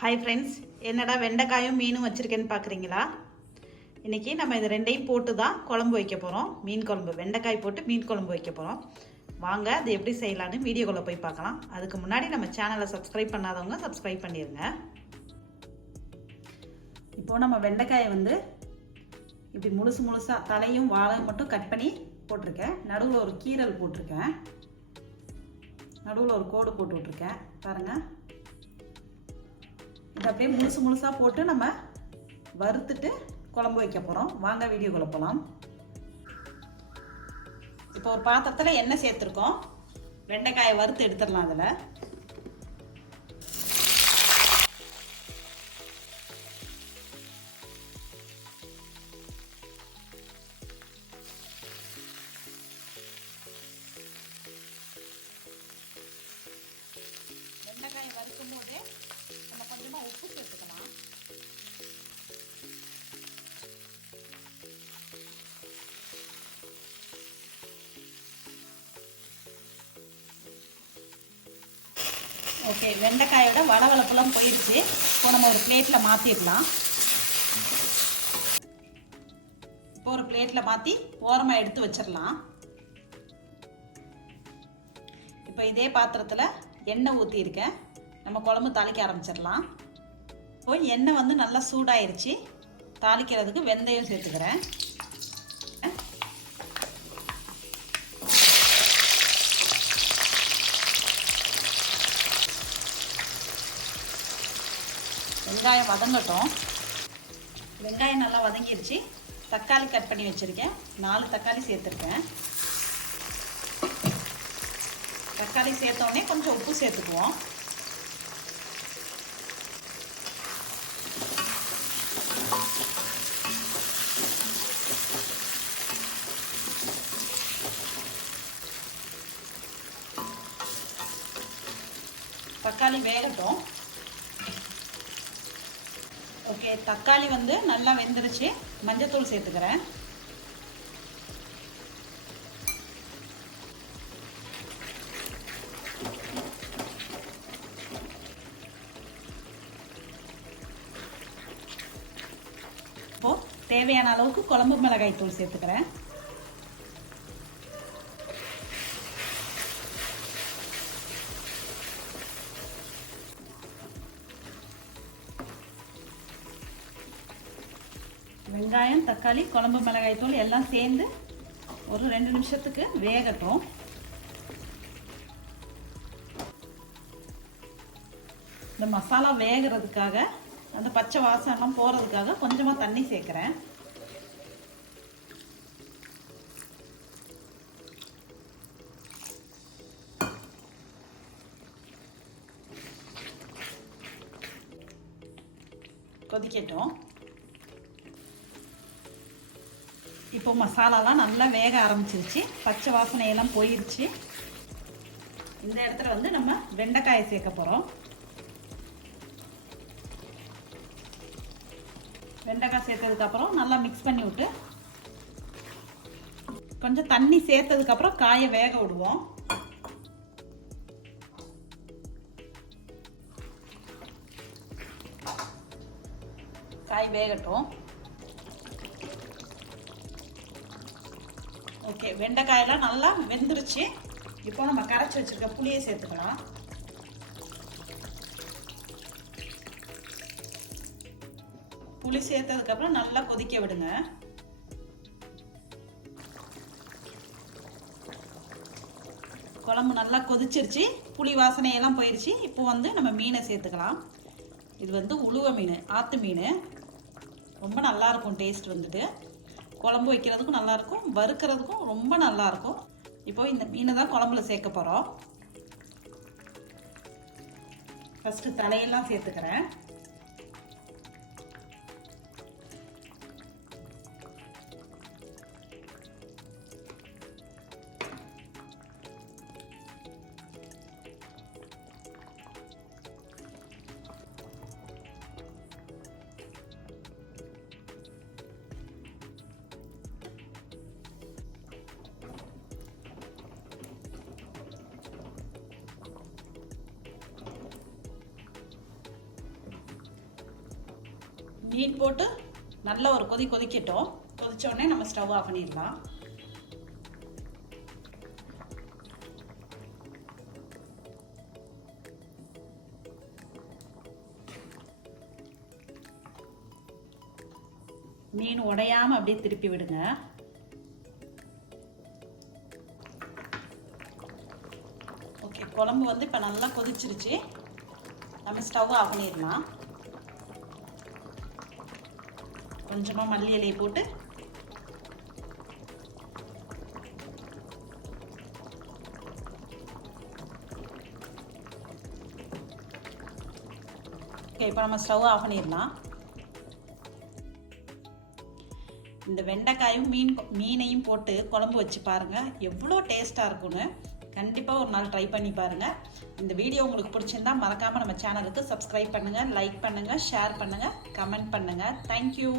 Hi friends என்னடா வெண்டைக்காயும் மீனும் வச்சுருக்கேன்னு பார்க்குறீங்களா இன்றைக்கி நம்ம இது ரெண்டையும் போட்டு தான் குழம்பு வைக்க போகிறோம் மீன் குழம்பு வெண்டைக்காய் போட்டு மீன் குழம்பு வைக்க போகிறோம் வாங்க அது எப்படி செய்யலான்னு வீடியோக்குள்ளே போய் பார்க்கலாம். அதுக்கு முன்னாடி நம்ம சேனலை சப்ஸ்கிரைப் பண்ணாதவங்க சப்ஸ்கிரைப் பண்ணிடுங்க இப்போது நம்ம வெண்டைக்காயை வந்து இப்படி முழுசு முழுசாக தலையும் வாழையும் மட்டும் கட் பண்ணி போட்டிருக்கேன். நடுவில் ஒரு கீரல் போட்டிருக்கேன். நடுவில் ஒரு கோடு போட்டு விட்ருக்கேன் பாருங்கள் இதை அப்படியே முழுசு முழுசாக போட்டு நம்ம வறுத்துட்டு குழம்பு வைக்க போகிறோம் வாங்க வீடியோ போகலாம் இப்போ ஒரு பாத்திரத்தில் எண்ணெய் சேர்த்துருக்கோம். வெண்டைக்காயை வறுத்து எடுத்துடலாம் அதில். வெண்டைக்காயை வறுக்கும் போதே நம்ம கொஞ்சமாக உப்பு சேர்த்துக்கலாம் ஓகே வெண்டைக்காயோட வளவளப்புலாம் போயிடுச்சு. இப்போ நம்ம ஒரு பிளேட்டில் மாற்றிடலாம் இப்போ ஒரு பிளேட்டில் மாற்றி ஓரமாக எடுத்து வச்சிடலாம். இப்போ இதே பாத்திரத்தில் எண்ணெய் ஊற்றியிருக்கேன் நம்ம குழம்பு தாளிக்க ஆரம்பிச்சிடலாம். இப்போ எண்ணெய் வந்து நல்லா சூடாயிருச்சு. தாளிக்கிறதுக்கு வெந்தயம் சேர்த்துக்கிறேன். வெங்காயம் வதங்கட்டும். வெங்காயம் நல்லா வதங்கிடுச்சு. தக்காளி கட் பண்ணி வச்சுருக்கேன். நாலு தக்காளி சேர்த்துருக்கேன். தக்காளி சேர்த்தோடனே கொஞ்சம் உப்பு சேர்த்துக்குவோம். தக்காளி வேகட்டும். ஓகே தக்காளி வந்து நல்லா வெந்துருச்சு. மஞ்சத்தூள் சேர்த்துக்கிறேன். இப்போ தேவையான அளவுக்கு குழம்பு மிளகாய் தூள் சேர்த்துக்கிறேன். வெங்காயம் தக்காளி குழம்பு மிளகாய் தூள் எல்லாம் சேர்ந்து ஒரு ரெண்டு நிமிஷத்துக்கு வேகட்டும். இந்த மசாலா வேகிறதுக்காக அந்த பச்சை வாசனம் போகிறதுக்காக கொஞ்சமாக தண்ணி சேர்க்குறேன். கொதிக்கட்டும். இப்போ மசாலாலாம் நல்லா வேக ஆரம்பிச்சிருச்சு. பச்சை வாசனையெல்லாம் போயிடுச்சு இந்த இடத்துல வந்து நம்ம வெண்டைக்காயை சேர்க்க போகிறோம் வெண்டைக்காய் சேர்த்ததுக்கப்புறம் நல்லா மிக்ஸ் பண்ணி விட்டு கொஞ்சம் தண்ணி சேர்த்ததுக்கப்புறம் காயை வேக விடுவோம். காய் வேகட்டும். ஓகே வெண்டைக்காயெல்லாம் நல்லா வெந்துருச்சு. இப்போ நம்ம கரைச்சி வச்சுருக்க புளியை சேர்த்துக்கலாம். புளி சேர்த்ததுக்கப்புறம் நல்லா கொதிக்க விடுங்க. குழம்பு நல்லா கொதிச்சிருச்சு புளி வாசனையெல்லாம் போயிடுச்சு இப்போ வந்து நம்ம மீனை சேர்த்துக்கலாம். இது வந்து உழுவ மீன் ஆற்று மீன். ரொம்ப நல்லாயிருக்கும் டேஸ்ட் வந்துட்டு. குழம்பு வைக்கிறதுக்கும் நல்லாயிருக்கும் வறுக்கிறதுக்கும் ரொம்ப நல்லாயிருக்கும். இப்போ இந்த மீனை தான் குழம்புல சேர்க்க போகிறோம் ஃபஸ்ட்டு தலையெல்லாம் சேர்த்துக்கிறேன். மீன் போட்டு நல்ல ஒரு கொதி கொதிக்கட்டும். கொதிச்ச உடனே நம்ம ஸ்டவ் ஆஃப் பண்ணிடலாம். மீன் உடையாம அப்படியே திருப்பி விடுங்க. ஓகே குழம்பு வந்து இப்போ நல்லா கொதிச்சிருச்சு. நம்ம ஸ்டவ் ஆஃப் பண்ணிடலாம். கொஞ்சமாக மல்லி இலையை போட்டு ஓகே இப்போ நம்ம ஸ்டவ் ஆஃப் பண்ணிடலாம். இந்த வெண்டைக்காயும் மீன் மீனையும் போட்டு குழம்பு வச்சு பாருங்கள் எவ்வளோ டேஸ்ட்டாக இருக்கும்னு. கண்டிப்பாக ஒரு நாள் ட்ரை பண்ணி பாருங்கள் இந்த வீடியோ உங்களுக்கு பிடிச்சிருந்தா மறக்காமல் நம்ம சேனலுக்கு சப்ஸ்கிரைப் பண்ணுங்கள் லைக் பண்ணுங்கள் ஷேர் பண்ணுங்கள் கமெண்ட் பண்ணுங்கள் தேங்க்யூ